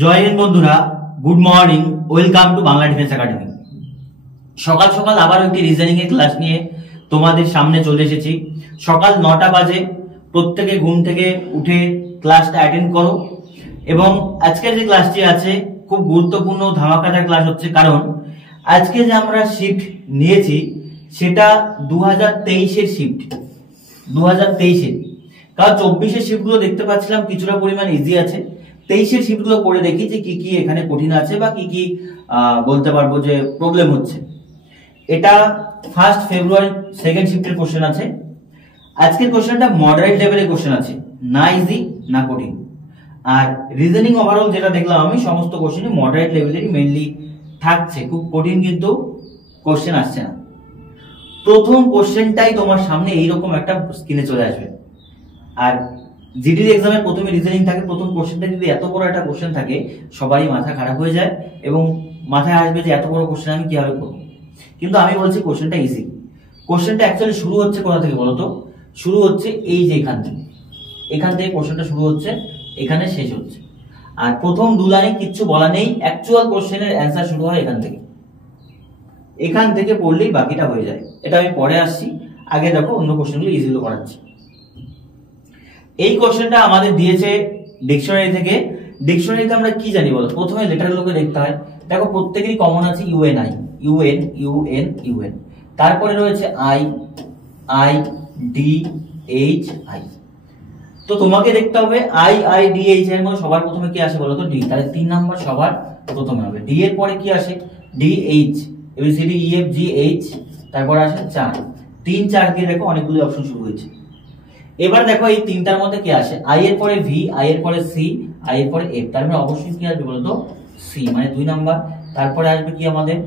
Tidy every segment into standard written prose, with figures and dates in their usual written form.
জয় হিন্দ বন্ধুরা, good morning, welcome to Bangla defence academy. সকাল সকাল আবার একটি রিজনিং এর ক্লাস নিয়ে তোমাদের সামনে চলে এসেছি। সকাল 9টা বাজে, প্রত্যেকে ঘুম থেকে উঠে ক্লাসটা অ্যাটেন্ড করো। এবং আজকের যে ক্লাসটি আছে খুব গুরুত্বপূর্ণ ধামাকাদার ক্লাস হচ্ছে, কারণ আজকে যে আমরা শিফট নিয়েছি সেটা 2023-এর শিফট, 2023-এর। কারণ 24-এর শিফট গুলো দেখতে পাচ্ছিলাম কিছুটা পরিমাণ ইজি আছে, 23-এর শিফট গুলো করে দেখি যে কি কি এখানে কঠিন আছে বা কি কি বলতে পারবো যে প্রবলেম হচ্ছে। এটা 1 ফেব্রুয়ারি সেকেন্ড শিফটের কোশ্চেন আছে। আজকের কোশ্চেনটা মডারেট লেভেলের কোশ্চেন আছে, না ইজি না কঠিন। আর রিজনিং ওভারঅল যেটা দেখলাম আমি, সমস্ত কোশ্চেনই মডারেট লেভেলেরই মেইনলি থাকছে, খুব কঠিন কিন্তু কোশ্চেন আসছে না। প্রথম কোশ্চেনটাই তোমার সামনে এইরকম একটা স্ক্রিনে চলে আসবে। আর জিডি এক্সামে প্রথমে রিজনিং থাকে, প্রথম কোশ্চেনটা যদি এত বড় একটা কোশ্চেন থাকে সবারই মাথা খারাপ হয়ে যায় এবং মাথায় আসবে যে এত বড় কোশ্চেন আমি কিভাবে করবো। কিন্তু আমি বলছি কোশ্চেনটা ইজি। কোশ্চেনটা অ্যাকচুয়ালি শুরু হচ্ছে কোথা থেকে বলতো? শুরু হচ্ছে এই যে এখান থেকে কোশ্চেনটা শুরু হচ্ছে, এখানে শেষ হচ্ছে। আর প্রথম দু লাইনে কিচ্ছু বলা নেই, অ্যাকচুয়াল কোশ্চেনের অ্যান্সার শুরু হয় এখান থেকে পড়লেই বাকিটা হয়ে যায়। এটা আমি পরে আসছি, আগে দেখো অন্য কোশ্চেনগুলো ইজিলি করাচ্ছি। এই কোশ্চেনটা আমাদের দিয়েছে ডিকশনারি থেকে। ডিকশনারিতে আমরা কি জানি বলো? প্রথমে লেটারগুলোকে দেখতে হয়। দেখো প্রত্যেকেরই কমন আছে ইউএনআই, ইউএন ইউএন ইউএন, তারপরে রয়েছে I I D H I. তো তোমাকে দেখতে হবে আই আই ডি এইচ এর মধ্যে সবার প্রথমে কি আসে বলো তো? ডি। তাহলে 3 নাম্বার সবার প্রথমে হবে। ডি এর পরে কি আসে? D H, ABCD E F G H, তারপর আসে 4। 3 4 দিয়ে দেখো অনেকগুলো অপশন শুরু হয়েছে। এবার দেখো এই তিনটার মধ্যে কি আসে? আই এর পরে ভি, আই এর পরে সি, আই এর পরে এফ। তার মানে অবশ্যই কি আসবে বলতো? সি, মানে 2 নাম্বার। তারপরে আসবে কি আমাদের?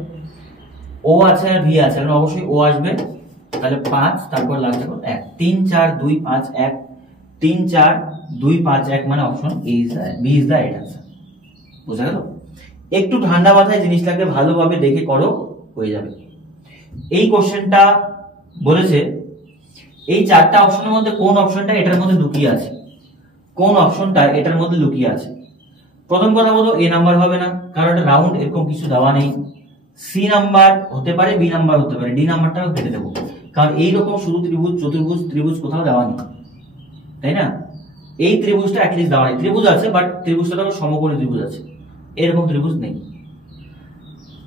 ও আছে আর ভি আছে, মানে অবশ্যই ও আসবে। তাহলে 5, তারপর লাস্ট দেখো 1। 3 4 2 5 1, 3 4 2 5 1, মানে option A is the B is the right answer. বুঝা গেল? একটু ঠান্ডা মাথায় জিনিসটাকে ভালোভাবে দেখে করো, হয়ে যাবে। এই কোশ্চেনটা বলেছে এই 4টা অপশনের মধ্যে কোন অপশনটা এটার মধ্যে লুকিয়ে আছে, কোন অপশনটা এটার মধ্যে লুকিয়ে আছে। প্রথম কথা বলতো এ নাম্বার হবে না, কারণ এটা রাউন্ড, এরকম কিছু দেওয়া নেই। সি নাম্বার হতে পারে, বি নাম্বার হতে পারে, ডি নাম্বারটাও কেটে দেবো, কারণ এইরকম শুধু ত্রিভুজ চতুর্ভুজ ত্রিভুজ কোথাও দেওয়া নেই, তাই না? এই ত্রিভুজটা অ্যাটলিস্ট দেওয়া নেই। ত্রিভুজ আছে বাট ত্রিভুজটা দেখো সমকোণী ত্রিভুজ আছে, এরকম ত্রিভুজ নেই।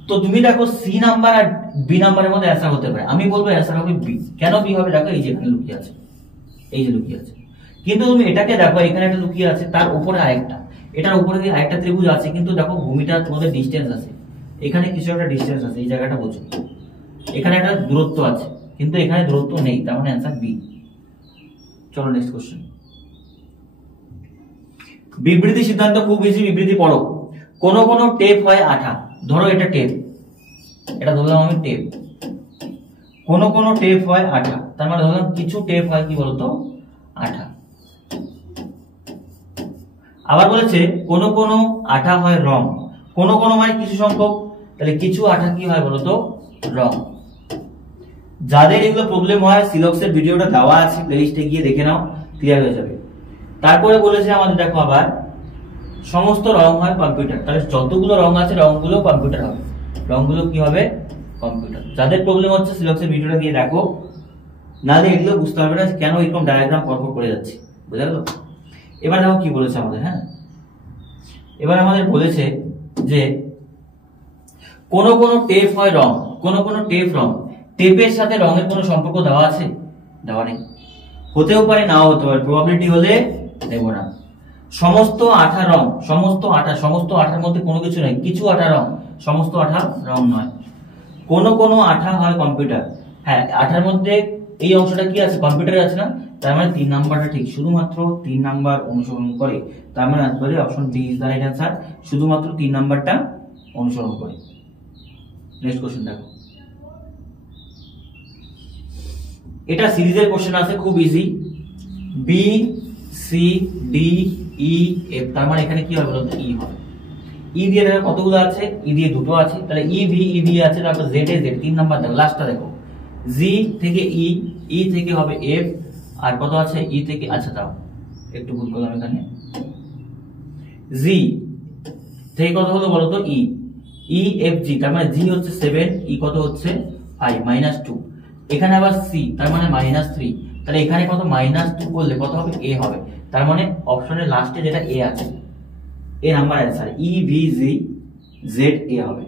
তো তুমি দেখো সি নাম্বার আর বি নাম্বারের মধ্যে অ্যান্সার হতে পারে। আমি বলবো অ্যান্সার হবে বি। কেন বি হবে? দেখো এই যে এখানে লুকিয়ে আছে, এই যে লুকিয়ে আছে। কিন্তু তুমি এটাকে দেখো, এখানে একটা লুকিয়ে আছে, তার উপরে আরেকটা, এটার উপরে আরেকটা ত্রিভুজ আছে, কিন্তু দেখো ভূমিটার মধ্যে ডিসটেন্স আছে, এখানে কিছু একটা ডিসটেন্স আছে, এই জায়গাটা বোঝো। এখানে একটা দূরত্ব আছে, কিন্তু এখানে দূরত্ব নেই, তার মানে অ্যান্সার বি। চলো নেক্সট কোশ্চেন। বিবৃতি সিদ্ধান্ত খুব ইজি, বিবৃতি পড়ো। কোন কোন টেপ হয় আঠা। ধরো এটা টেপ, এটা ধরলাম আমি টেপ। কোন কোন টেপ হয় আঠা, তার মানে ধরলাম কিছু টেপ হয় কি বলতো? আঠা। আবার বলেছে কোন কোন আঠা হয় রং। কোন কোন মানে কিছু সংখ্যক, তাহলে কিছু আঠা কি হয় বলতো? রং। যাদের এগুলো প্রবলেম হয়, সিলক্সের ভিডিওটা দেওয়া আছে, প্লেলিস্টে গিয়ে দেখে নাও, ক্লিয়ার হয়ে যাবে। তারপরে বলেছে আমাদের দেখো আবার সমস্ত রং হয় কম্পিউটার। তাহলে যতগুলো রং আছে রংগুলো কম্পিউটার হবে, রংগুলো কি হবে? কম্পিউটার। যাদের প্রবলেম হচ্ছে সিলক্সের ভিডিওটা গিয়ে দেখো, নাহলে এগুলো বুঝতে পারবে না কেন এরকম ডায়াগ্রাম পরপর করে যাচ্ছে। বুঝা গেল? এবার দেখো কি বলেছে আমাদের। হ্যাঁ, এবার আমাদের বলেছে যে কোন কোন টেপ হয় রং, কোন কোন টেপ রং। টেপের সাথে রঙের কোনো সম্পর্ক দেওয়া আছে? দেওয়া নেই। হতেও পারে, নাও হতে পারে, প্রবাবিলিটি হলে দেব না। সমস্ত আঠা রং, সমস্ত আঠা, সমস্ত আঠার মধ্যে কোনো কিছু নেই, কিছু আঠা রং, সমস্ত আঠা রং নয়। কোন কোন আঠা হয় কম্পিউটার। হ্যাঁ, আঠার মধ্যে এই অংশটা কি আছে? কম্পিউটারে আছে না? তার মানে 3 নাম্বারটা ঠিক, শুধুমাত্র 3 নাম্বার অনুসরণ করে। তার মানে আসলে option D is the right answer, শুধুমাত্র 3 নাম্বারটা অনুসরণ করে। নেক্সট কোশ্চেন দেখো। এটা সিরিজের কোশ্চেন আছে, খুব easy. B C D E F, তার মানে এখানে কি হবে বলতো? ই হবে। ই দিয়ে দেখো কতগুলো আছে? ই দিয়ে দুটো আছে, তাহলে ই ভি আছে, তারপর জেড এ জেড। 3 নাম্বার দেখো, লাস্টটা দেখো, জি থেকে ই, ই থেকে হবে এফ, আর কত আছে? ই থেকে, আচ্ছা দাও একটু ভুল করলাম এখানে, জি থেকে কত হলো বলো তো ই, ই এফ জি, তার মানে জি হচ্ছে 7, ই কত হচ্ছে 5 -2, এখানে আবার সি তার মানে -3, তাহলে এখানে কত -2 করলে কত হবে এ হবে, তার মানে অপশনের লাস্টে যেটা এ আছে A number answer E V G Z A হবে।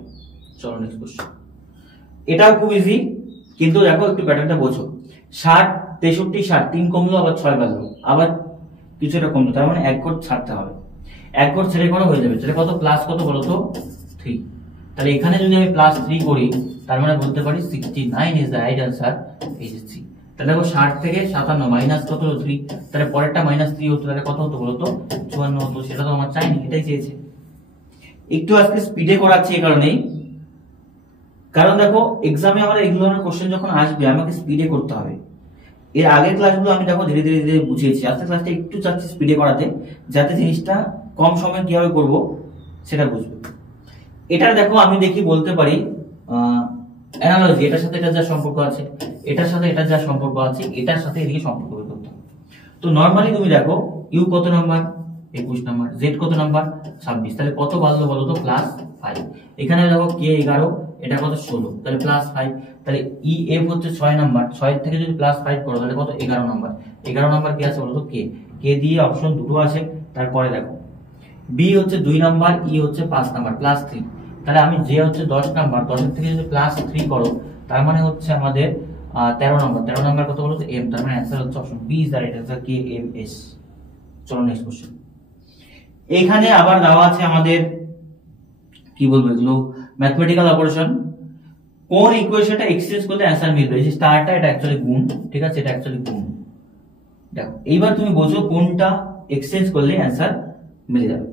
চলো নেক্সট কোশ্চেন, এটাও খুব ইজি, কিন্তু দেখো একটু প্যাটার্নটা বোঝো। 60 63 60 3 কমলো আবার 6 বাড়লো, আবার কিছুটা কমলো, তার মানে এক ঘর ছাড়তে হবে, এক ঘর ছেড়ে করো হয়ে যাবে, তাহলে কত প্লাস কত বলো তো 3, তাহলে এখানে যদি আমি +3 করি তার মানে বলতে পারি 69 ইজ দ্য রাইট আনসার, এই যে সি। তাহলে দেখো 60 থেকে 57 মাইনাস কত হলো 3, তাহলে পরেরটা -3 হতো, তাহলে কত হতো বলো তো 54 হতো, সেটা তো আমার চাইনি, এটাই চেয়েছে। একটু আজকে স্পিডে করাচ্ছি এই কারণেই, কারণ দেখো এক্সামে আমার এই ধরনের কোশ্চেন যখন আসবে আমাকে স্পিডে করতে হবে। এর আগের ক্লাসগুলো আমি দেখো ধীরে ধীরে ধীরে বুঝিয়েছি, আজকের ক্লাসটা একটু চাচ্ছি স্পিডে করাতে, যাতে জিনিসটা কম সময়ে কিভাবে করব সেটা বুঝবে। এটা দেখো আমি দেখি বলতে পারি অ্যানালজি, এটার সাথে এটা যা সম্পর্ক আছে, এটার সাথে এটা যা সম্পর্ক আছে, এটার সাথে এদিকে সম্পর্ক বের করতে হবে। তো নরমালি তুমি দেখো ইউ কত নাম্বার 21 নাম্বার, জেড কত নাম্বার 26, তাহলে কত বাড়লো বলো তো +5, এখানে দেখো কে 11, এটা কত 16, তাহলে +5, তাহলে ই এফ হচ্ছে 6 নাম্বার, 6 থেকে যদি +5 করো তাহলে কত 11 নাম্বার, 11 নাম্বার কি আছে বলো তো কে, কে দিয়ে অপশন দুটো আছে। তারপরে দেখো বি হচ্ছে 2 নাম্বার, ই হচ্ছে 5 নাম্বার +3, তাহলে আমি যে হচ্ছে 10 নাম্বার, 10 এর থেকে যদি +3 করো তার মানে হচ্ছে আমাদের 13 নাম্বার, 13 নাম্বার কত বলো তো এম, তার মানে অ্যান্সার হচ্ছে option B is the right answer, K M S. চলো নেক্সট কোশ্চেন, এখানে আবার দেওয়া আছে আমাদের কি বলবো এগুলো ম্যাথমেটিক্যাল অপারেশন, কোন ইকুয়েশনটা এক্সচেঞ্জ করলে অ্যান্সার মিলবে, এই যে স্টারটা এটা অ্যাকচুয়ালি গুণ, ঠিক আছে এটা অ্যাকচুয়ালি গুণ। দেখো এইবার তুমি বোঝো কোনটা এক্সচেঞ্জ করলে অ্যান্সার মিলে যাবে।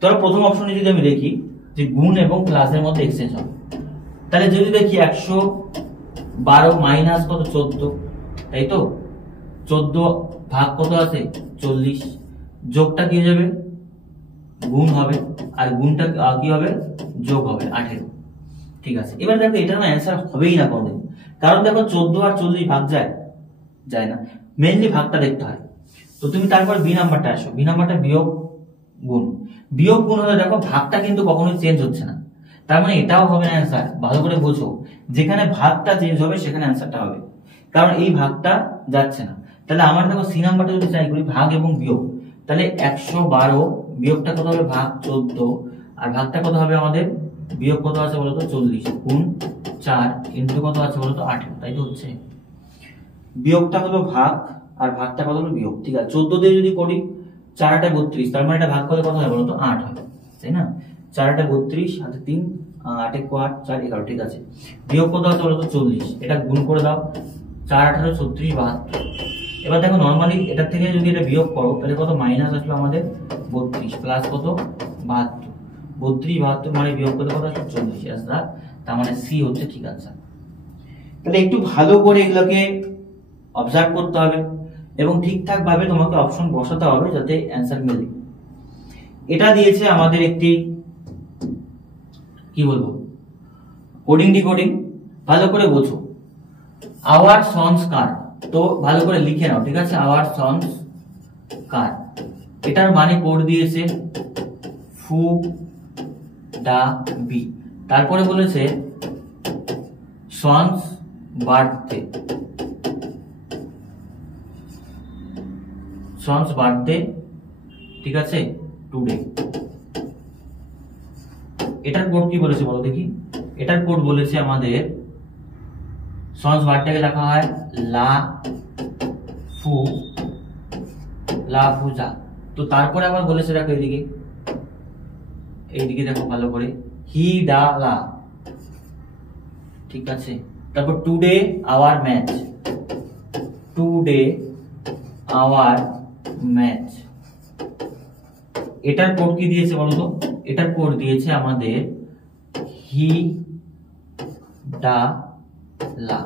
ধরো প্রথম অপশনে যদি আমি দেখি যে গুণ এবং প্লাসের মধ্যে এক্সচেঞ্জ হবে, তাহলে যদি দেখি 112 মাইনাস কত 14, তাই তো 14 ভাগ কত আছে 40, যোগটা কি হয়ে যাবে গুণ হবে, আর গুণটা কি হবে যোগ হবে 18, ঠিক আছে। এবার দেখো এটা না অ্যান্সার হবেই না কোনদিন, কারণ দেখো 14 আর 40 ভাগ যায় না, মেইনলি ভাগটা দেখতে হয়। তো তুমি তারপর বি নাম্বারটা আসো, বি নাম্বারটা বিয়োগ গুণ, বিয়োগ গুণ হলে দেখো ভাগটা কিন্তু কখনোই চেঞ্জ হচ্ছে না, তার মানে এটাও হবে না অ্যান্সার। ভালো করে বোঝো, যেখানে ভাগটা চেঞ্জ হবে সেখানে অ্যান্সারটা হবে, কারণ এই ভাগটা যাচ্ছে না। তাহলে আমার দেখো সি নাম্বারটা যদি চাই করি ভাগ এবং বিয়োগ, তাহলে 112 বিয়োগটা কত হবে ভাগ 14, আর ভাগটা কত হবে আমাদের বিয়োগ কত আছে বলতো 40 গুণ 4 ইনটু কত আছে বলতো 18, তাই তো হচ্ছে বিয়োগটা হলো ভাগ আর ভাগটা কত হলো বিয়োগ, ঠিক আছে। 14 দিয়ে যদি করি 4 8 32, তার মানে এটা ভাগ করলে কত হয় বলতো 8 হয়, তাই না। 4 8 32 সাথে 3 8 1 8 4 11, ঠিক আছে। বিয়োগ কত আছে বলতো 40, এটা গুণ করে দাও 4 18 36 72। এবার দেখো নরমালি এটা থেকে যদি এটা বিয়োগ করো তাহলে কত মাইনাস আসলো আমাদের 32 প্লাস কত 72, 32 72 মানে বিয়োগ করতে কত আসলো 40 আসলে, তার মানে সি হচ্ছে ঠিক আনসার। তাহলে একটু ভালো করে এগুলোকে অবজার্ভ করতে হবে এবং ঠিকঠাক ভাবে তোমাকে অপশন বসাতে হবে যাতে অ্যান্সার মেলে। এটা দিয়েছে আমাদের একটি কি বলবো কোডিং ডিকোডিং, ভালো করে বোঝো। আওয়ার সন্স কার, তো ভালো করে লিখে নাও, ঠিক আছে। আওয়ার সন্স কার, এটার মানে কোড দিয়েছে ফু ডা বি, তারপরে বলেছে সন্স বার্থডে, সন্স বার্থডে, ঠিক আছে টুডে। এটার কোড কি বলেছে বলো দেখি, এটার কোড বলেছে আমাদের সন্স বার্থডে লেখা হয় লা ফুজা, তো তারপরে আবার বলেছে দেখো এইদিকে দেখো ভালো করে হি ডা লা, ঠিক আছে। তারপর today our match, today our match, এটার কোড কি দিয়েছে বলতো, এটার কোড দিয়েছে আমাদের হি ডা লা,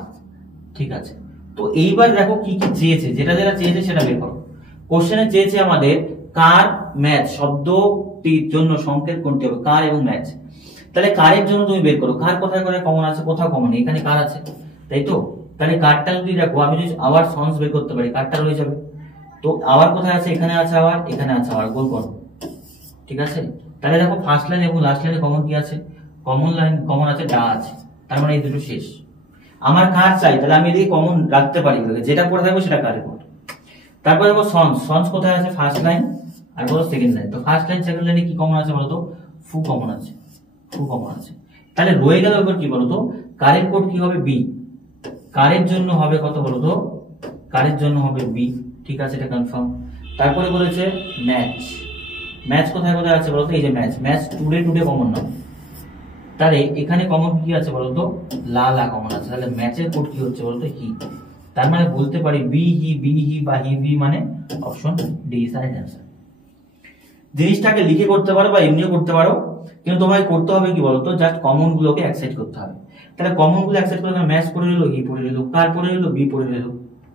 ঠিক আছে। তো এইবার দেখো কি কি চেয়েছে, যেটা যেটা চেয়েছে সেটা বের করো। কোশ্চেনে চেয়েছে আমাদের কার ম্যাচ শব্দটির জন্য সংকেত কোনটি হবে, কার এবং ম্যাচ। তাহলে কারের জন্য তুমি বের করো, কার কোথায় কোথায় কমন আছে, কোথাও কমন নেই, এখানে কার আছে, তাই তো। তাহলে কারটা যদি দেখো আমি যদি আওয়ার সন্স বের করতে পারি কারটা রয়ে যাবে, তো আওয়ার কোথায় আছে, এখানে আছে আওয়ার, এখানে আছে আওয়ার, গোল করো, ঠিক আছে। তাহলে দেখো ফার্স্ট লাইন এবং লাস্ট লাইনে কমন কি আছে, কমন লাইন কমন আছে ডা আছে, তার মানে এই দুটো শেষ। আমার কার চাই, তাহলে আমি এদিকে কমন রাখতে পারি, যেটা পড়ে থাকবো সেটা কারে করবো। তারপর দেখো সন্স, সন্স কোথায় আছে, ফার্স্ট লাইন আর বলো সেকেন্ড লাইন। তো ফার্স্ট লাইন সেকেন্ড লাইনে কি কমন আছে বলতো, ফু কমন আছে, ফু কমন আছে। তাহলে রয়ে গেল এবার কি বলতো, কারের কোড কি হবে বি, কারের জন্য হবে কত বলতো, কারের জন্য হবে বি, ঠিক আছে এটা কনফার্ম। তারপরে বলেছে ম্যাচ, ম্যাচ কোথায় কোথায় আছে বলতো, এই যে match, match today today common না, তাহলে এখানে কমন কি আছে বলতো, লা লা কমন আছে, তাহলে ম্যাচের কোড কি হচ্ছে বলতো হি, তার মানে বলতে পারি বি হি, বি হি বা হি ভি মানে option D is right answer. জিনিসটাকে লিখে করতে পারো বা এমনিও করতে পারো, কিন্তু তোমাকে করতে হবে কি বলতো, জাস্ট কমন গুলোকে অ্যাকসেপ্ট করতে হবে। তাহলে কমন গুলো অ্যাকসেপ্ট করলে ম্যাচ পড়ে নিল, হি পড়ে নিল, কার পড়ে নিল, বি পড়ে নিল,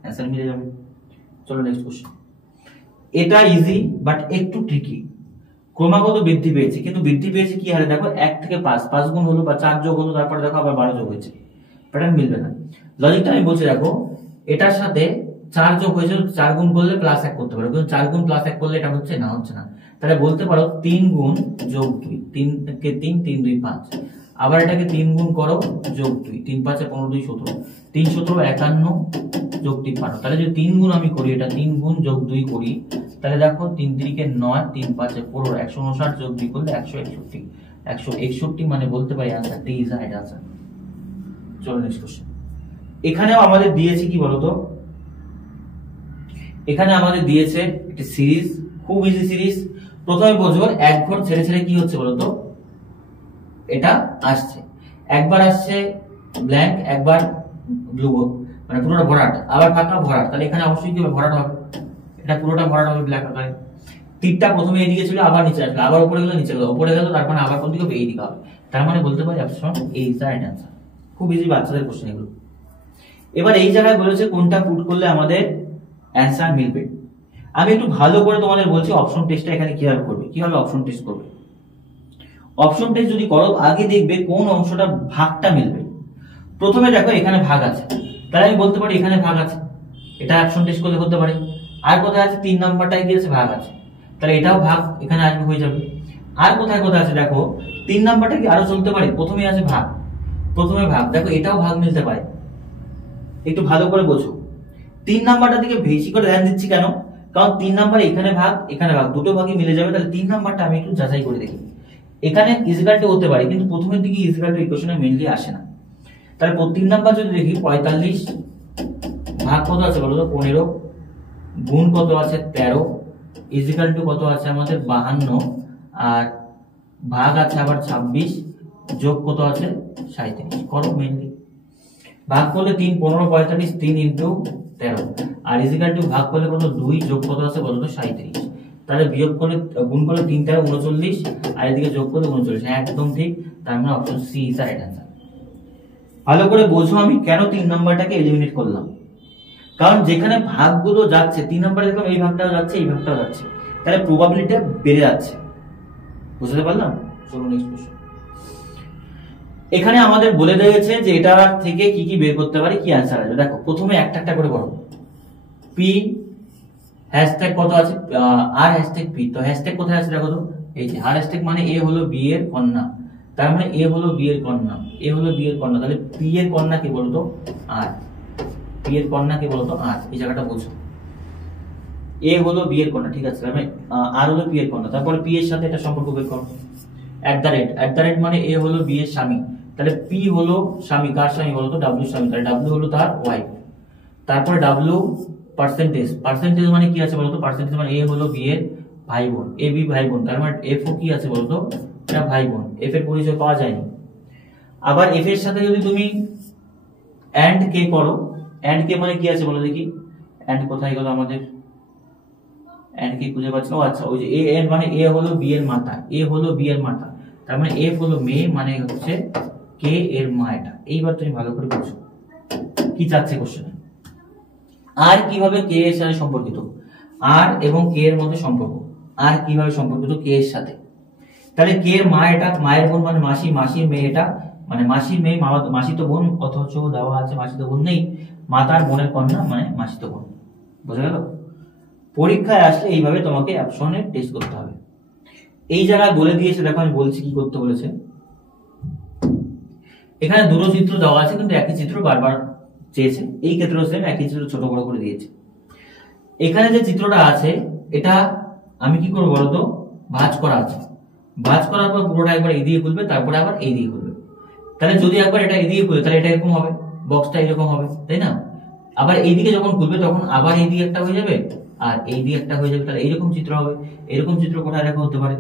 অ্যান্সার মিলে যাবে। চলো নেক্সট কোশ্চেন। এটা ইজি বাট একটু ট্রিকি। ক্রমাগত বৃদ্ধি পেয়েছে, কিন্তু বৃদ্ধি পেয়েছে কি হারে দেখো, 1 থেকে 5, 5 গুণ হলো বা 4 যোগ হলো, তারপরে দেখো আবার 12 যোগ হয়েছে, প্যাটার্ন মিলবে না। লজিকটা আমি বলছি দেখো, এটার সাথে 4 যোগ হয়েছে, 4 গুণ করলে প্লাস 1 করতে পারো, কিন্তু 4 গুণ প্লাস 1 করলে এটা হচ্ছে না, হচ্ছে না। তাহলে বলতে পারো 3 গুণ যোগ 2, 3 কে 3, 3 2 5, আবার এটাকে 3 গুণ করো যোগ 2, 3 5 15 2 17, 3 17 51 যোগ 3 52। তাহলে যদি 3 গুণ আমি করি, এটা 3 গুণ যোগ 2 করি, তাহলে দেখো 3 3 কে 9, 3 5 15, 159 যোগ 2 করলে 161, 161 মানে বলতে পারি answer D is right answer. চলো নেক্সট কোশ্চেন। এখানেও আমাদের দিয়েছে কি বলতো, এখানে আমাদের দিয়েছে একটা সিরিজ, খুব ইজি সিরিজ। প্রথমে বুঝবো এক ঘর ছেড়ে ছেড়ে কি হচ্ছে বলতো, এটা আসছে, একবার আসছে ব্ল্যাঙ্ক, একবার ব্লু, মানে পুরোটা ভরাট, আবার ফাঁকা ভরাট, তাহলে এখানে অবশ্যই কি হবে, ভরাট হবে, এটা পুরোটা ভরাট হবে ব্ল্যাক আকারে। তীরটা প্রথমে এইদিকে ছিল, আবার নিচে আসলো, আবার উপরে গেল, নিচে গেল, উপরে গেল, তারপরে আবার কোন দিকে হবে, এই দিকে হবে। তার মানে বলতে পারি option A is right answer. খুব ইজি বাচ্চাদের কোশ্চেন এগুলো। এবার এই জায়গায় বলেছে কোনটা পুট করলে আমাদের অ্যান্সার মিলবে। আমি একটু ভালো করে তোমাদের বলছি অপশন টেস্টটা এখানে কিভাবে করবে, কিভাবে অপশন টেস্ট করবে। অপশন টেস্ট যদি করো, আগে দেখবে কোন অংশটা ভাগটা মিলবে। প্রথমে দেখো এখানে ভাগ আছে, তাহলে আমি বলতে পারি এখানে ভাগ আছে, এটা অপশন টেস্ট করলে হতে পারে। আর কোথায় আছে, 3 নাম্বারটাই কি আছে, ভাগ আছে, তাহলে এটাও ভাগ এখানে আসবে, হয়ে যাবে। আর কোথায় কোথায় আছে দেখো, 3 নাম্বারটা কি আরো চলতে পারে, প্রথমে আছে ভাগ, প্রথমে ভাগ, দেখো এটাও ভাগ মিলতে পারে। একটু ভালো করে বোঝো, 3 নাম্বারটার দিকে বেশি করে ধ্যান দিচ্ছি কেন, কারণ 3 নাম্বারে এখানে ভাগ এখানে ভাগ, দুটো ভাগই মিলে যাবে। তাহলে 3 নাম্বারটা আমি একটু যাচাই করে দেখি, এখানে ইজিক্যাল টু হতে পারে, কিন্তু প্রথমের দিকে ইজিক্যাল টু ইকুয়েশনে মেইনলি আসে না। তাহলে 3 নাম্বার যদি দেখি, 45 ভাগ কত আছে বলো তো, 15 গুণ কত আছে 13, ইজিক্যাল টু কত আছে আমাদের 52, আর ভাগ আছে আবার 26, যোগ কত আছে 37। করো মেইনলি ভাগ করলে 3 15 45, 3 ইনটু 13, আর ইজিক্যাল টু ভাগ করলে কত 2, যোগ কত আছে বলো তো 37। তাহলে বিয়োগ করলে, গুণ করলে 3 13 39, আর এদিকে যোগ করলে 39, একদম ঠিক। তার মানে option C is right answer. ভালো করে বোঝো আমি কেন 3 নাম্বারটাকে এলিমিনেট করলাম, কারণ যেখানে ভাগগুলো যাচ্ছে, 3 নাম্বারে দেখলাম এই ভাগটাও যাচ্ছে, এই ভাগটাও যাচ্ছে, তাহলে প্রবাবিলিটিটা বেড়ে যাচ্ছে। বুঝতে পারলাম? চলো নেক্সট কোশ্চেন। এখানে আমাদের বলে দিয়েছে যে এটা থেকে কি কি বের করতে পারি, কি অ্যানসার আসবে। দেখো প্রথমে একটা একটা করে পড়ো। পি হ্যাশট্যাগ কত আছে, আর হ্যাশট্যাগ পি, তো হ্যাশট্যাগ কোথায় আছে দেখো তো, এই যে আর হ্যাশট্যাগ মানে এ হলো বি এর কন্যা, তার মানে এ হলো বি এর কন্যা, এ হলো বি এর কন্যা, তাহলে পি এর কন্যা কি বলতো আর, পি এর কন্যা কি বলতো আর, এই জায়গাটা বলছো, এ হলো বি এর কন্যা, ঠিক আছে, মানে আর হলো পি এর কন্যা, তারপরে পি এর সাথে এটা সম্পর্ক বের করো। এট দ্য রেট মানে এ হলো বি এর স্বামী, তাহলে পি হলো স্বামী, কার স্বামী বলতো, ডাব্লিউ স্বামী, তাহলে ডাব্লিউ হলো তার ওয়াইফ। তারপরে ডাব্লিউ পার্সেন্টেজ, পার্সেন্টেজ মানে কি আছে বলতো, পার্সেন্টেজ মানে এ হলো বি এর ভাই বোন, এ বি ভাই বোন, তার মানে এফ ও কি আছে বলতো, এটা ভাই বোন, এফ এর পরিচয় পাওয়া যায়নি। আবার এফ এর সাথে যদি তুমি এন্ড কে করো, এন্ড কে মানে কি আছে বলো দেখি, এন্ড কোথায় গেল আমাদের, এন্ড কে খুঁজে পাচ্ছি না, আচ্ছা ওই যে এ এন মানে এ হলো বি এর মাতা, এ হলো বি এর মাতা, তার মানে এফ হলো মেয়ে, মানে হচ্ছে কে এর মা। এটা এইবার তুমি ভালো করে বুঝো কি চাচ্ছে কোশ্চেনে। আর কিভাবে কে এর সাথে সম্পর্কিত, আর এবং কে এর মধ্যে সম্পর্ক, আর কিভাবে সম্পর্কিত কে এর সাথে, তাহলে কে এর মা এটা, মায়ের বোন মানে মাসি, মাসির মেয়ে এটা, মানে মাসির মেয়ে, মাসি তো বোন, অথচ দেওয়া আছে মাসি তো বোন নেই, মাতার বোনের কন্যা মানে মাসি তো বোন। বোঝা গেল? পরীক্ষায় আসলে এইভাবে তোমাকে অপশনে টেস্ট করতে হবে। এই জায়গায় বলে দিয়েছে, দেখো আমি বলছি কি করতে বলেছে। এখানে দুটো চিত্র দেওয়া আছে কিন্তু একই চিত্র বারবার চেয়েছে, এই ক্ষেত্রেও সেম একই চিত্র ছোট বড় করে দিয়েছে। এখানে যে চিত্রটা আছে এটা আমি কি করবো বলতো, ভাঁজ করা আছে, ভাঁজ করার পর পুরোটা একবার এই দিয়ে খুলবে, তারপরে আবার এই দিয়ে খুলবে। তাহলে যদি একবার এটা এই দিয়ে খুলে তাহলে এটা এরকম হবে, বক্সটা এরকম হবে, তাই না? আবার এইদিকে যখন খুলবে তখন আবার এই দিকে একটা হয়ে যাবে আর এই দিকে একটা হয়ে যাবে, তাহলে এইরকম চিত্র হবে। এরকম চিত্র কোথায় দেখা হতে পারে?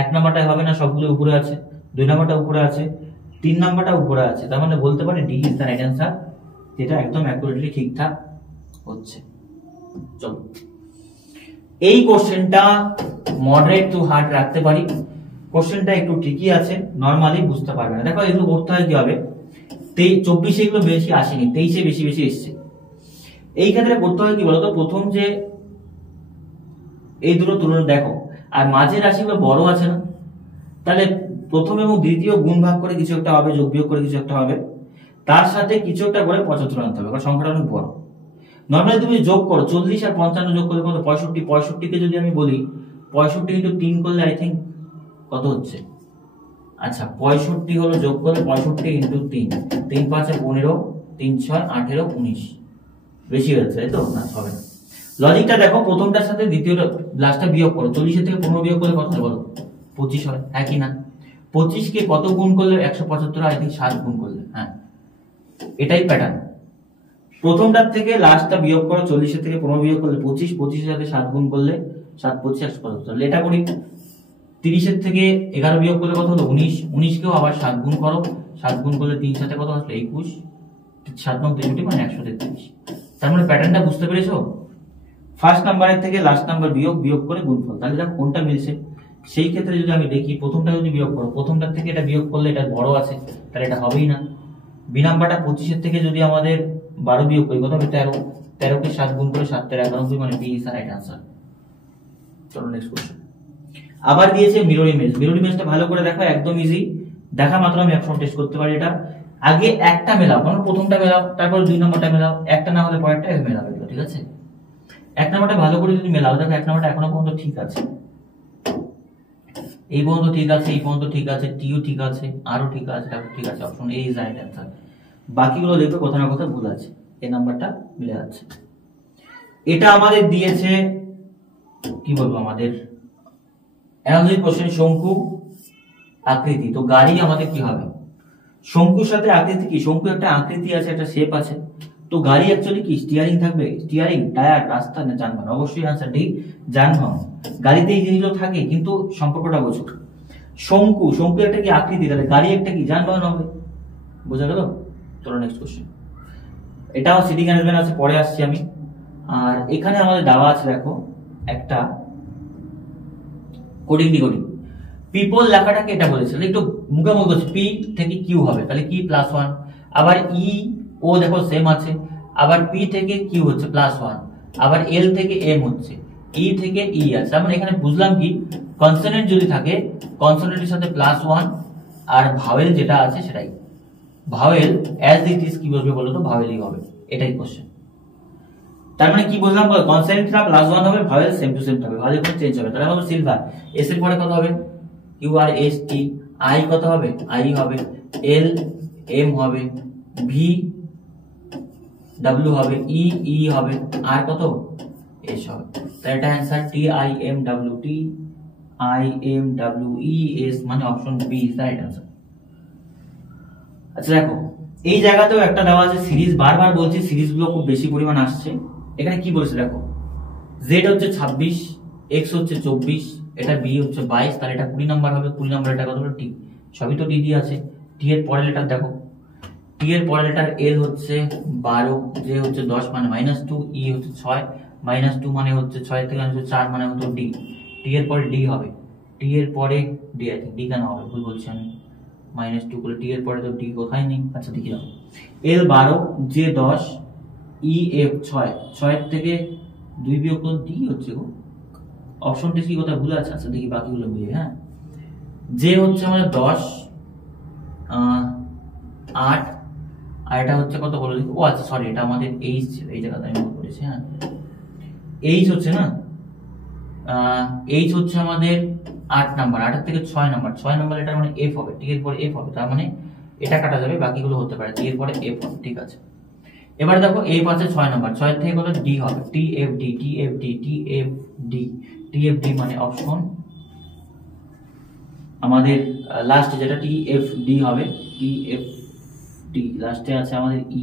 1 নাম্বারটা হবে না, সবগুলো উপরে আছে, 2 নাম্বারটা উপরে আছে, 3 নাম্বারটা উপরে আছে, তার মানে বলতে পারে D is the right answer, যেটা একদম অ্যাকুরেটলি ঠিকঠাক হচ্ছে। চলো, এই কোশ্চেনটা মডারেট টু হার্ড রাখতে পারি, কোশ্চেনটা একটু ট্রিকি আছে, নরমালি বুঝতে পারবে না। দেখো এগুলো করতে হয় কি হবে, 24 এগুলো বেশি আসেনি, 23 বেশি বেশি এসছে। এই ক্ষেত্রে করতে হয় কি বলতো, প্রথম যে এই দুটো তুলনা দেখো, আর মাঝের রাশিগুলো বড় আছে না, তাহলে প্রথম এবং দ্বিতীয় গুণ ভাগ করে কিছু একটা হবে, যোগ বিয়োগ করে কিছু একটা হবে, তার সাথে কিছু একটা করে 75 আনতে হবে, কারণ সংখ্যাটা অনেক বড়। নর্মালি তুমি যোগ করো 40 আর 55 যোগ করলে কত? 65। 65 কে যদি আমি বলি 65 ইন্টু 3 করলে আই থিঙ্ক কত হচ্ছে? আচ্ছা 65 হলো যোগ করলে 65 ইন্টু 3, 3 5 15, 3 6 18 19, বেশি হচ্ছে তাই তো? না হবে না। লজিকটা দেখো, প্রথমটার সাথে দ্বিতীয়টা লাস্টটা বিয়োগ করো, 40 থেকে 15 বিয়োগ করলে কত হয় বলো? 25 হয়, হ্যাঁ কি না? 25 কে কত গুণ করলে 175, আই থিঙ্ক 7 গুণ করলে, হ্যাঁ এটাই প্যাটার্ন। প্রথমটার থেকে লাস্টটা বিয়োগ করো, 40 থেকে 15 বিয়োগ করলে 25, 25 এর সাথে 7 গুণ করলে 7 25 175। এটা করি 30 থেকে 11 বিয়োগ করলে কত হলো? 19, 19 কেও আবার 7 গুণ করো, 7 গুণ করলে 3 সাথে কত আসলে? 21, 7 9 63 মানে 133। তার মানে প্যাটার্নটা বুঝতে পেরেছো? ফার্স্ট নাম্বারের থেকে লাস্ট নাম্বার বিয়োগ, বিয়োগ করে গুণফল, তাহলে দেখো কোনটা মিলছে। সেই ক্ষেত্রে যদি আমি দেখি প্রথমটা যদি বিয়োগ করো, প্রথমটার থেকে এটা বিয়োগ করলে এটা বড় আছে, তাহলে এটা হবেই না। বি নাম্বারটা 25 থেকে যদি আমাদের 12 বিয়োগ করি কত হবে? 13, 13 কে 7 গুণ করে 7 13 91, মানে B is the right answer. চলো নেক্সট কোশ্চেন। আবার দিয়েছে মিরর ইমেজ। মিরর ইমেজটা ভালো করে দেখো, একদম ইজি, দেখা মাত্র আমি অপশন টেস্ট করতে পারি। এটা আগে একটা মেলাও, মানে প্রথমটা মেলাও, তারপর 2 নম্বরটা মেলাও, একটা না হলে পরেরটা মেলাবে, ঠিক আছে? 1 নম্বরটা ভালো করে যদি মেলাও, দেখো 1 নম্বরটা এখনো পর্যন্ত ঠিক আছে, এই পর্যন্ত ঠিক আছে, এই পর্যন্ত ঠিক আছে, টিও ঠিক আছে, আরও ঠিক আছে, ঠিক আছে, option A is right answer. বাকিগুলো দেখবে কোথাও না কোথাও ভুল আছে, এই নাম্বারটা মিলে যাচ্ছে। এটা আমাদের দিয়েছে কি বলবো, আমাদের অ্যানালজি কোশ্চেন, শঙ্কু আকৃতি। তো গাড়ি আমাদের কি হবে? শঙ্কুর সাথে আকৃতি কি? শঙ্কু একটা আকৃতি আছে, একটা শেপ আছে, তো গাড়ি অ্যাকচুয়ালি কি স্টিয়ারিং থাকবে? স্টিয়ারিং, টায়ার, রাস্তা না যানবাহন? অবশ্যই আনসার ডি, যানবাহন। গাড়িতে এই জিনিসগুলো থাকে, কিন্তু সম্পর্কটা বোঝো। শঙ্কু, শঙ্কু একটা কি আকৃতি, তাহলে গাড়ি একটা কি যানবাহন হবে, বোঝা গেল? চলো নেক্সট কোশ্চেন। এটাও সিটিং অ্যারেঞ্জমেন্ট আছে, পরে আসছি আমি। আর এখানে আমাদের দেওয়া আছে দেখো একটা কোডিং ডিকোডিং। পিপল লেখাটাকে এটা বলেছে, একটু মুখে মুখে বলছে, পি থেকে কিউ হবে, তাহলে কি +1, আবার ই ও দেখো সেম আছে, আবার পি থেকে কিউ হচ্ছে +1, আবার এল থেকে এম হচ্ছে, ই থেকে ই আছে। মানে এখানে বুঝলাম কি, কনসোনেন্ট যদি থাকে কনসোনেন্টের সাথে +1, আর ভাওয়েল যেটা আছে সেটাই ভাওয়েল অ্যাজ ইট ইজ কি বলবে বলো তো? ভাওয়েলই হবে, এটাই কোশ্চেন। তার মানে কি বুঝলাম বলো? কনসোনেন্টটা +1 হবে, ভাওয়েল সেম টু সেম হবে, ভাওয়েল কোনো চেঞ্জ হবে। তাহলে হবে সিলভার, এস এর পরে কত হবে? Q R S T. I কত হবে? আই হবে, এল এম হবে, ভি ডাব্লিউ হবে, ই ই হবে, আর কত? এস হবে। তাহলে এটা answer T I M W, T I M W E S, মানে option B is the right answer. আচ্ছা দেখো, এই জায়গাতেও একটা দেওয়া আছে সিরিজ, বারবার বলছি সিরিজগুলো খুব বেশি পরিমাণ আসছে। এখানে কি বলেছে দেখো, জেড হচ্ছে 26, এক্স হচ্ছে 24, এটা বি হচ্ছে 22, তাহলে এটা 20 নাম্বার হবে। 20 নাম্বার এটা কত হলো? টি, সবই তো টি দিয়ে আছে। টি এর পরের লেটার দেখো, টি এর পরের লেটার এল হচ্ছে 12, জে হচ্ছে 10 মানে -2, ই হচ্ছে 6, -2 মানে হচ্ছে 6 থেকে 4 মানে হতো ডি। টি এর পরে ডি হবে, টি এর পরে ডি, আই থিঙ্ক ডি কেন হবে, ভুল বলছি আমি, -2 করলে টি এর পরে তো ডি কোথায় নেই। আচ্ছা দেখি দাও, এল 12, জে 10, ই এফ 6, 6 থেকে 2 বিয়োগ করলে ডি হচ্ছে গো। অপশন টি কি কোথায় ভুল আছে? আচ্ছা দেখি বাকিগুলো মিলে। হ্যাঁ, জে হচ্ছে আমাদের 10, 8, আর এটা হচ্ছে কত বলে দেখি। ও আচ্ছা সরি, এটা আমাদের এইচ ছিল, এই জায়গাতে আমি ভুল করেছি। হ্যাঁ, এইচ হচ্ছে না, এইচ হচ্ছে আমাদের 8 নাম্বার, 8 থেকে 6 নাম্বার, 6 নাম্বার এটা মানে এফ হবে, টি এর পরে এফ হবে, তার মানে এটা কাটা যাবে, বাকিগুলো হতে পারে টি এর পরে এফ হবে, ঠিক আছে। এবার দেখো এফ আছে 6 নাম্বার, 6 থেকে কত ডি হবে, T F D, T F D, T F D, T F D মানে অপশন আমাদের লাস্ট যেটা টি এফ ডি হবে, টি এফ ডি লাস্টে আছে আমাদের ই,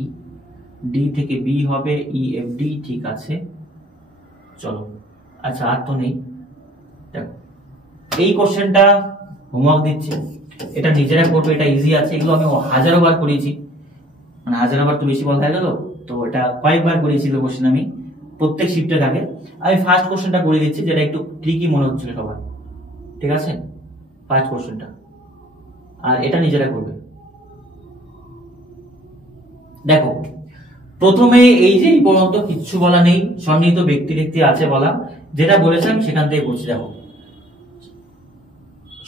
ডি থেকে বি হবে ই এফ ডি, ঠিক আছে চলো। আচ্ছা আর তো নেই, দেখো এই কোশ্চেনটা হোমওয়ার্ক দিচ্ছে, এটা নিজেরা করবে, এটা ইজি আছে, এগুলো আমি হাজারো বার করিয়েছি, মানে হাজারো বার তো বেশি বলা হয়ে গেল, তো এটা কয়েকবার করিয়েছিল কোশ্চেন, আমি প্রত্যেক শিফটে থাকে। আমি ফার্স্ট কোশ্চেনটা করে দিচ্ছি, যেটা একটু ট্রিকি মনে হচ্ছিল সবার, ঠিক আছে, ফার্স্ট কোশ্চেনটা, আর এটা নিজেরা করবে। দেখো প্রথমে এই যে এই পর্যন্ত কিচ্ছু বলা নেই, সন্নিহিত ব্যক্তি ব্যক্তি আছে বলা, যেটা বলেছিলাম সেখান থেকে করছি। দেখো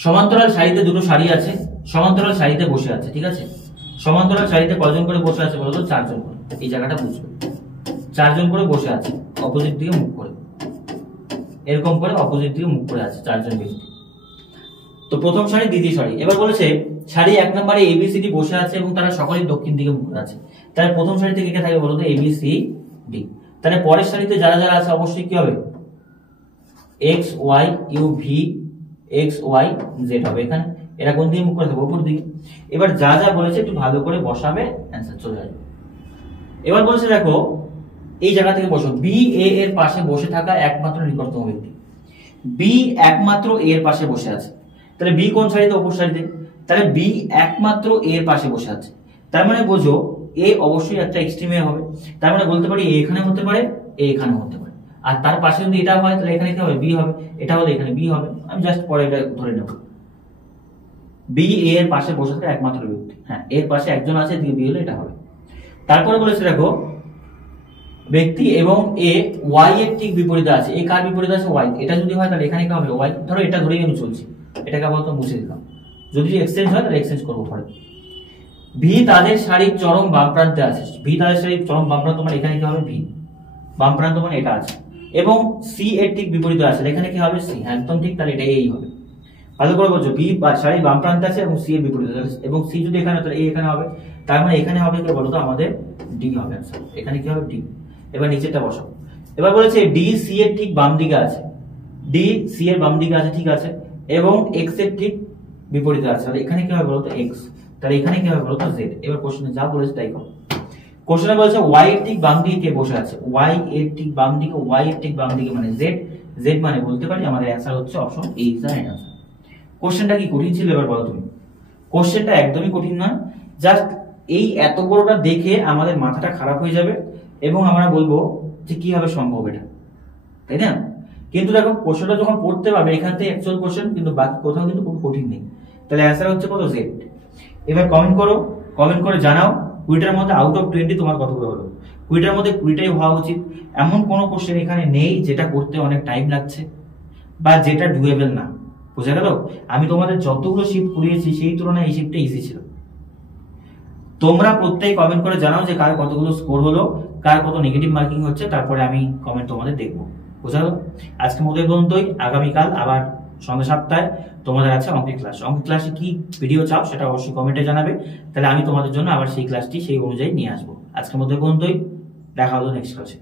সমান্তরাল সারিতে দুটো সারি আছে, সমান্তরাল সারিতে বসে আছে, ঠিক আছে, সমান্তরাল সারিতে কয়জন করে বসে আছে বলতো, 4 জন করে, এই জায়গাটা বুঝবে, 4 জন করে বসে আছে অপোজিট দিকে মুখ করে, এরকম করে অপোজিট দিকে মুখ করে আছে 4 জন ব্যক্তি। তো প্রথম সারি দ্বিতীয় সারি, এবার বলেছে সারি 1 নম্বরে এবিসিডি বসে আছে এবং তারা সকলেই দক্ষিণ দিকে মুখ করে আছে, তাহলে প্রথম সারিতে কে কে থাকবে বলতো, এবিসিডি। তাহলে পরের সারিতে যারা যারা আছে অবশ্যই কি হবে, X Y U V X Y Z হবে, এখানে এরা কোন দিকে মুখ করে থাকবে, উপর দিকে। এবার যা যা বলেছে একটু ভালো করে বসাবে, অ্যান্সার চলে আসবে। এবার বলেছে দেখো এই জায়গা থেকে বসো, বি এ এর পাশে বসে থাকা একমাত্র নিকটতম ব্যক্তি, বি একমাত্র এ এর পাশে বসে আছে, তাহলে বি কোন সারিতে, অপর সারিতে, তাহলে বি একমাত্র এ এর পাশে বসে আছে, তার মানে বোঝো এ অবশ্যই একটা এক্সট্রিমে হবে, তার মানে বলতে পারি এ এখানে হতে পারে, এ এখানে হতে পারে, আর তার পাশে যদি এটা হয় তাহলে এখানে কি হবে, বি হবে, এটা হলে এখানে বি হবে, আমি জাস্ট পরে এটা ধরে নেব, বি এ এর পাশে বসে থাকা একমাত্র ব্যক্তি, হ্যাঁ এর পাশে একজন আছে, এদিকে বি হলে এটা হবে। তারপরে বলেছে দেখো ব্যক্তি এবং এ ওয়াই এর ঠিক বিপরীতে আছে, এ কার বিপরীতে আছে, ওয়াই, এটা যদি হয় তাহলে এখানে কি হবে, ওয়াই, ধরো এটা ধরেই আমি চলছি, এটাকে আপাতত মুছে দিলাম, যদি এক্সচেঞ্জ হয় তাহলে এক্সচেঞ্জ করবো পরে। ভি তাদের শারীরিক চরম বাম প্রান্তে আছে, ভি তাদের শারীরিক চরম বাম প্রান্ত মানে এখানে কি হবে, ভি বাম প্রান্ত মানে এটা আছে, এবং সি এর ঠিক বিপরীতে আছে, এখানে কি হবে, সি, একদম ঠিক, তাহলে এটা এই হবে। ভালো করে বলছো, বি শারীরিক বাম প্রান্তে আছে এবং সি এর বিপরীতে আছে, এবং সি যদি এখানে তাহলে এই এখানে হবে, তার মানে এখানে হবে কি বলতো, আমাদের ডি হবে आंसर, এখানে কি হবে, ডি। এবার নিচেরটা বসাও। এবার বলেছে ডি সি এর ঠিক বাম দিকে আছে, ডি সি এর বাম দিকে আছে, ঠিক আছে, এবং এক্স এর ঠিক বিপরীতে আছে, তাহলে এখানে কি হবে বলতো, এক্স, তাহলে এখানে কি হবে বলতো, জেড। এবার কোশ্চেনে যা বলেছে তাই করো। কোশ্চেনে বলেছে ওয়াই এর ঠিক বাম দিকে কে বসে আছে, ওয়াই এর ঠিক বাম দিকে, ওয়াই এর ঠিক বাম দিকে মানে জেড, জেড মানে বলতে পারি আমাদের অ্যান্সার হচ্ছে option A is the right answer. কোশ্চেনটা কি কঠিন ছিল এবার বলো তুমি? কোশ্চেনটা একদমই কঠিন নয়, জাস্ট এই এত বড়টা দেখে আমাদের মাথাটা খারাপ হয়ে যাবে এবং আমরা বলবো যে কিভাবে সম্ভব এটা, তাই না? কিন্তু দেখো কোশ্চেনটা যখন পড়তে পারবে এখান থেকে অ্যাকচুয়াল কোশ্চেন, কিন্তু বাকি কোথাও কিন্তু খুব কঠিন নেই, তাহলে অ্যান্সার হচ্ছে কত, জেড। এবার কমেন্ট করো, কমেন্ট করে জানাও 20টার মধ্যে আউট অফ 20 তোমার কতগুলো হলো। 20টার মধ্যে 20টাই হওয়া উচিত, এমন কোনো কোশ্চেন এখানে নেই যেটা করতে অনেক টাইম লাগছে বা যেটা ডুয়েবল না, বুঝা গেল? আমি তোমাদের যতগুলো শিফট করিয়েছি সেই তুলনায় এই শিফটটা ইজি ছিল। তোমরা প্রত্যেক কমেন্ট করে জানাও যে কার কতগুলো স্কোর হলো, কার কত নেগেটিভ মার্কিং হচ্ছে, তারপরে আমি কমেন্ট তোমাদের দেখবো, বুঝা গেল? আজকে মতো পর্যন্তই, আগামীকাল আবার সন্ধ্যা 7টায় তোমাদের আছে অঙ্কের ক্লাস। অঙ্কের ক্লাসে কি ভিডিও চাও সেটা অবশ্যই কমেন্টে জানাবে, তাহলে আমি তোমাদের জন্য আবার সেই ক্লাসটি সেই অনুযায়ী নিয়ে আসবো। আজকের মতো পর্যন্তই, দেখা হলো নেক্সট ক্লাসে।